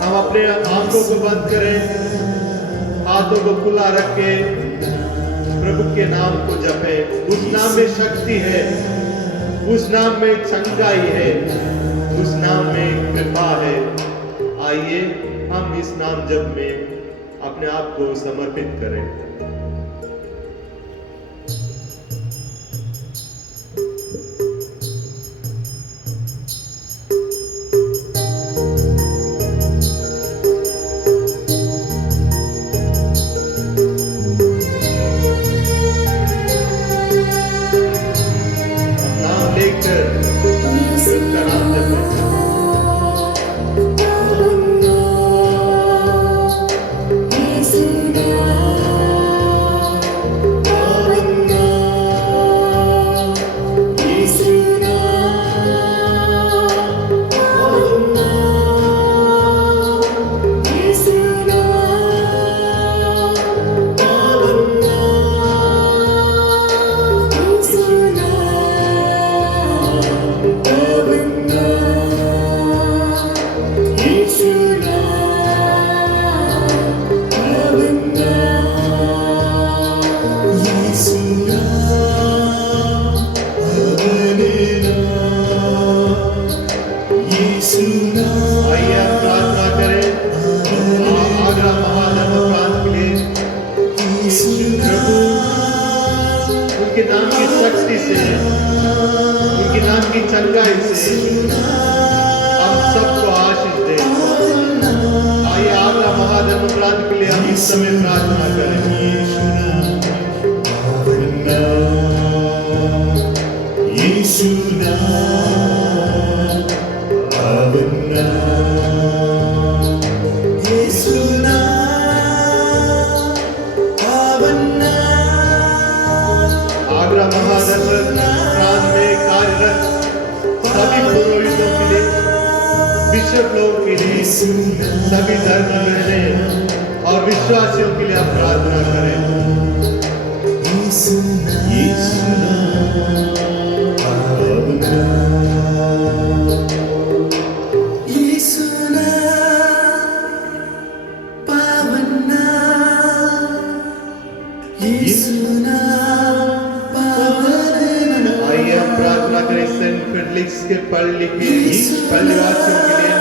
हम अपने आंखों को बंद करें, हाथों को खुला रख के प्रभु के नाम को जपें। उस नाम में शक्ति है, उस नाम में चंगाई है, उस नाम में कृपा है। आइए हम इस नाम जप में अपने आप को समर्पित करें। उनके नाम की शक्ति से, उनके नाम की चंगाई से हम सबको आशीष दे। आइए आगरा महाधर्म प्रांत के लिए हम इस समय प्रार्थना करें। यीशु नाम, पावन नाम, यीशु नाम, पावन नाम। आगरा महाधर्म प्रांत में कार्यरत सभी पुरोहितों के लिए, बिशप लोगों के लिए, सभी धर्म रहने और विश्वासियों के लिए आप प्रार्थना करें। यीशु नाम, पावन नाम। के परिवासियों के लिए,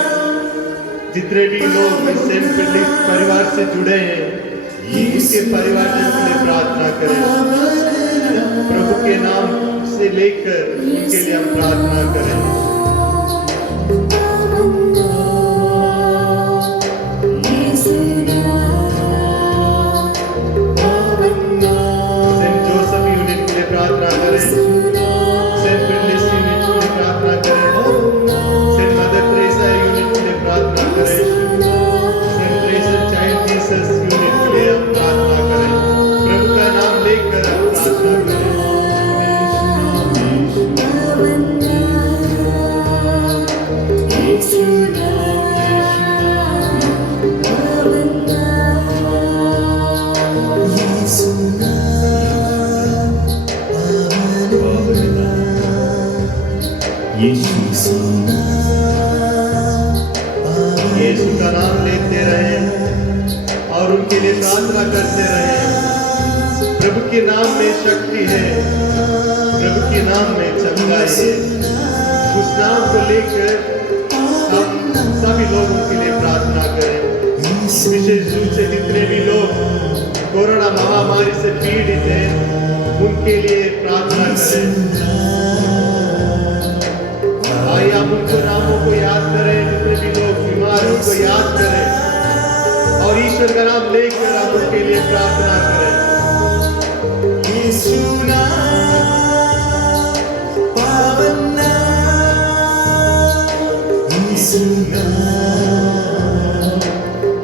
जितने भी लोग इस सेंट फिलिप परिवार से जुड़े हैं, उनके परिवारजन के लिए प्रार्थना करें। प्रभु के नाम से लेकर उनके लिए हम प्रार्थना करें। सेंट जोसेफ यूनिट के लिए प्रार्थना करें। सेंट फिलिप यूनिट के लिए प्रार्थना करें। सेंट मदर टेरेसा यूनिट के लिए प्रार्थना करें। Saint Teresa Child Jesus unit के लिए हम प्रार्थना करें। प्रभु का नाम लेकर हम प्रार्थना करें। यीशु का नाम लेते रहे और उनके लिए प्रार्थना करते रहे। प्रभु के नाम में शक्ति है, प्रभु के नाम में चंगाई है। उस नाम को लेकर हम सभी लोगों के लिए प्रार्थना करें। विशेष रूप से जितने भी लोग कोरोना महामारी से पीड़ित हैं, उनके लिए प्रार्थना करें। आइए हम उनको नामों को याद करें, जितने भी लोग बीमार हैं उनको याद करें और ईश्वर का नाम लेकर हम उनके लिए प्रार्थना करें। यीशु नाम पावन नाम, यीशु नाम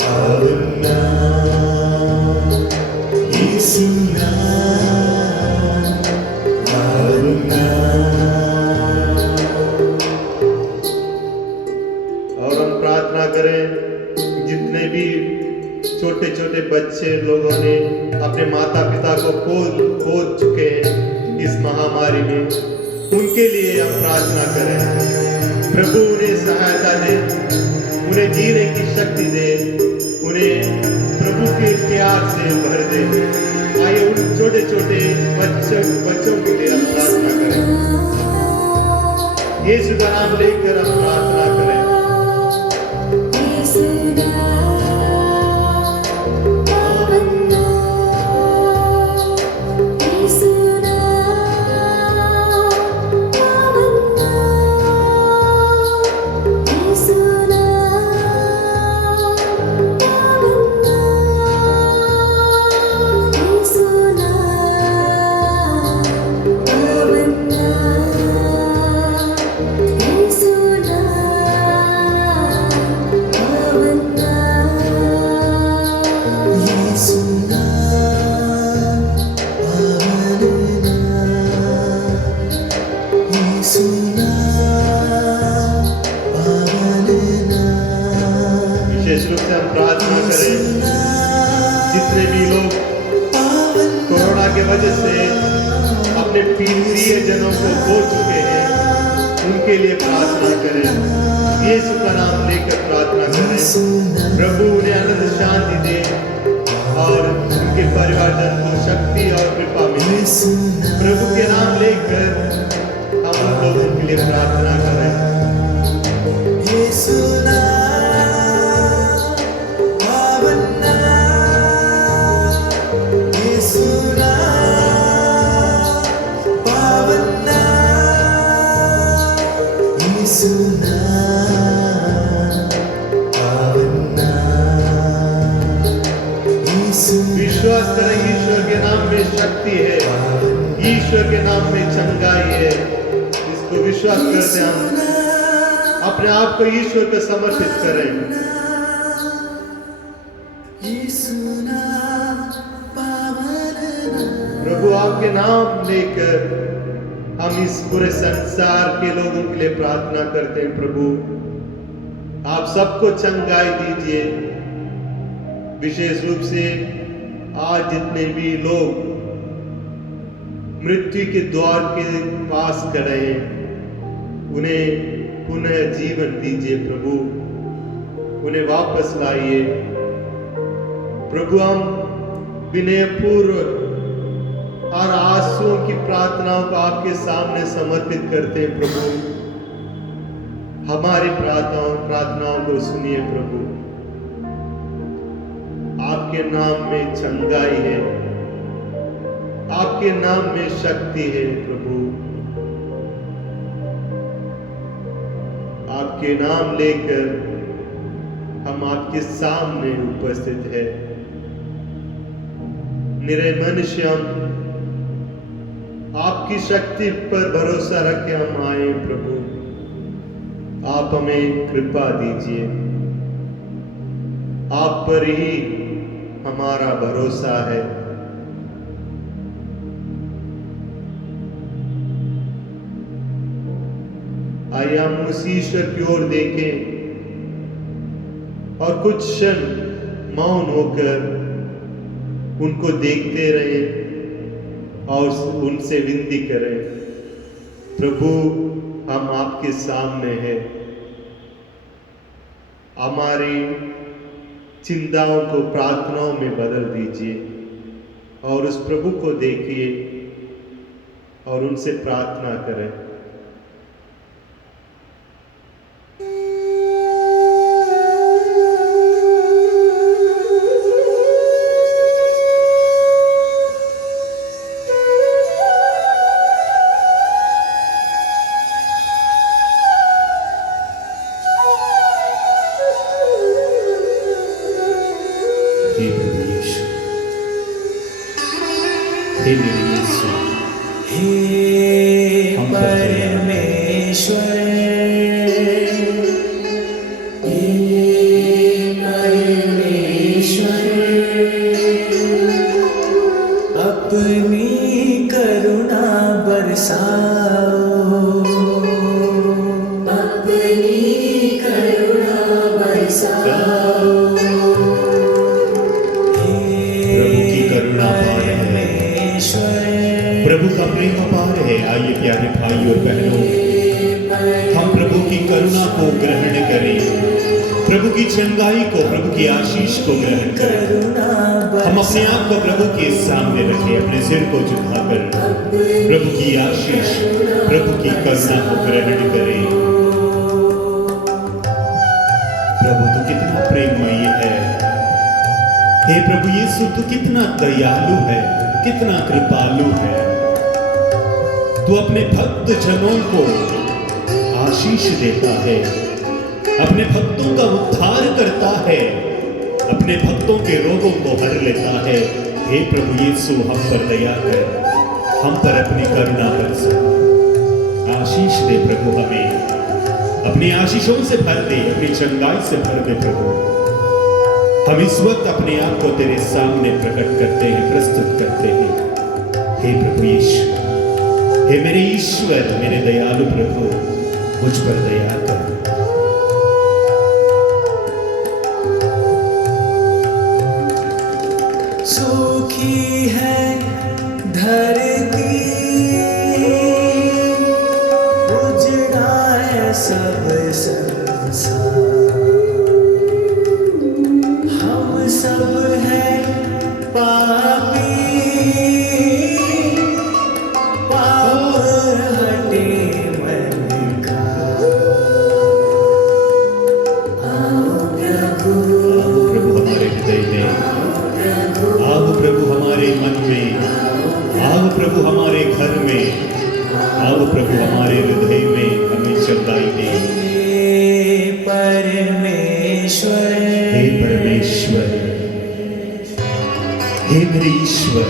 पावन नाम, यीशु नाम पावन नाम। और हम प्रार्थना करें, जितने भी छोटे छोटे बच्चे लोगों ने अपने माता पिता को खो चुके हैं इस महामारी में, उनके लिए हम प्रार्थना करें। प्रभु उन्हें सहायता दे, उन्हें जीने की शक्ति दे, उन्हें प्रभु के प्यार से भर दे। आइए उन छोटे छोटे बच्चों के लिए हम प्रार्थना करें। यीशु का नाम लेकर हम प्रार्थना करें। विशेष रूप से हम प्रार्थना करें, जितने भी लोग कोरोना के वजह से अपने प्रिय जनों को खो चुके हैं, उनके लिए प्रार्थना करें। यीशु का नाम लेकर प्रार्थना करें। प्रभु उन्हें अनंत शांति दे और उनके परिवारजन को शक्ति और कृपा मिले। प्रभु के नाम लेकर हम उन लोगों के लिए प्रार्थना करें। यीशु नाम पावन नाम, यीशु नाम पावन नाम, यीशु नाम पावन नाम, यीशु। विश्वास करें, ईश्वर के नाम में शक्ति है, ईश्वर के नाम में चंगाई है। इसको विश्वास करते हम अपने आप को ईश्वर को समर्पित करें। प्रभु आपके नाम लेकर हम इस पूरे संसार के लोगों के लिए प्रार्थना करते हैं। प्रभु आप सबको चंगाई दीजिए। विशेष रूप से आज जितने भी लोग मृत्यु के द्वार के पास खड़े हैं, उन्हें पुनः जीवन दीजिए। प्रभु उन्हें वापस लाइए। प्रभु हम विनयपूर्वक और आंसुओं की प्रार्थनाओं को आपके सामने समर्पित करते हैं। प्रभु हमारी प्रार्थनाओं को सुनिए प्रभु। आपके नाम में चंगाई है, आपके नाम में शक्ति है प्रभु। आपके नाम लेकर हम आपके सामने उपस्थित है। निरे मनुष्य हम आपकी शक्ति पर भरोसा रख के हम आए प्रभु। आप हमें कृपा दीजिए। आप पर ही हमारा भरोसा है। आइए हम उस ईश्वर की ओर देखें और कुछ क्षण मौन होकर उनको देखते रहें और उनसे विनती करें। प्रभु, हम आपके सामने हैं। हमारी चिंताओं को प्रार्थनाओं में बदल दीजिए और उस प्रभु को देखिए और उनसे प्रार्थना करें। हे प्रभु यीशु, हे मेरे यीशु, हे हम पर दया परमेश्वर, हे परमेश्वर, अपनी करुणा बरसाओ, अपनी करुणा बरसाओ। प्रभु की करुणा अपार है, प्रभु का प्रेम अपार है। आइए प्यारे भाई और बहनों, हम प्रभु की करुणा को ग्रहण करें, प्रभु की चंगाई को, प्रभु की आशीष को ग्रहण करें। हम अपने आप को प्रभु के सामने रखें, अपने सिर को झुकाकर प्रभु की आशीष, प्रभु की करुणा को ग्रहण करें। प्रभु तू कितना प्रेममयी है। हे प्रभु यीशु, तू कितना दयालु है, कितना कृपालु है। तू अपने भक्त जनों को आशीष देता है, अपने भक्तों का उद्धार करता है, अपने भक्तों के रोगों को हर लेता है। हे प्रभु यीशु, हम पर दया कर, हम पर अपनी करुणा बरसा, आशीष दे प्रभु। हमें अपनी आशीषों से भर दे, अपनी चंगाई से भर दे प्रभु। हम इस वक्त अपने आप को तेरे सामने प्रकट करते हैं, प्रस्तुत करते हैं। हे प्रभु यीशु, हे मेरे ईश्वर, मेरे दयालु प्रभु, मुझ पर दया कर। सूखी है धरती, उजड़ा है सब संसार, हम सब हैं पापी, पाप हटे मन का। आओ प्रभु, प्रभु हमारे हृदय में, आओ प्रभु हमारे मन में, आओ प्रभु हमारे घर में, आओ प्रभु हमारे हृदय में हमें चंगाई दे। हे परमेश्वर, हे परमेश्वर, हे मेरे ईश्वर,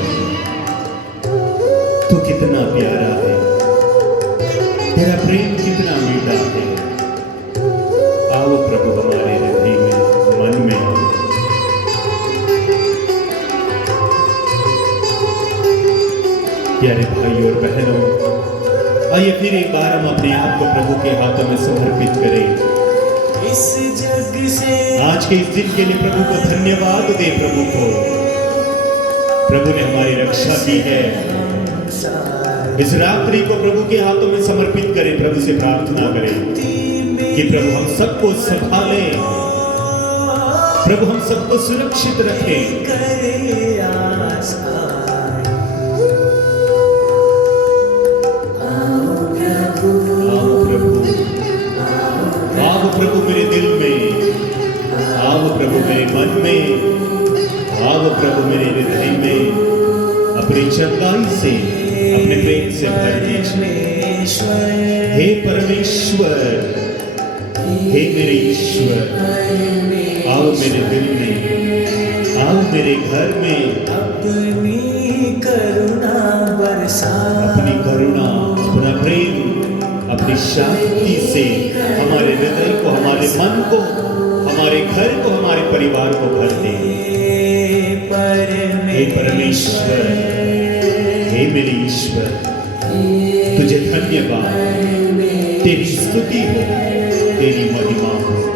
तू कितना प्यारा है, तेरा प्रेम कितना मीठा है। आओ प्रभु हमारे हृदय में, मन में। प्यारे भाई और बहनों, आइए फिर एक बार हम अपने आप को प्रभु के हाथों में समर्पित करें। इस जग से आज के इस दिन के लिए प्रभु को धन्यवाद दे। प्रभु को, प्रभु ने हमारी रक्षा की है। इस रात्रि को प्रभु के हाथों में समर्पित करें, प्रभु से प्रार्थना करें कि प्रभु हम सबको संभाले, प्रभु हम सबको सुरक्षित रखें। करे आशा, आओ प्रभु, आओ प्रभु, चंगाई से अपने प्रेम से भर दीजिए। परमेश्वर हे परमेश्वर, हे मेरे ईश्वर, आओ मेरे दिल में, आओ मेरे घर में, अपनी करुणा बरसाओ। अपनी करुणा, अपना प्रेम, अपनी शांति से हमारे हृदय को, हमारे मन को, हमारे घर को, हमारे परिवार को भर दे। हे परमेश्वर, हे मेरे ईश्वर, तुझे धन्यवाद, तेरी स्तुति हो, तेरी महिमा हो।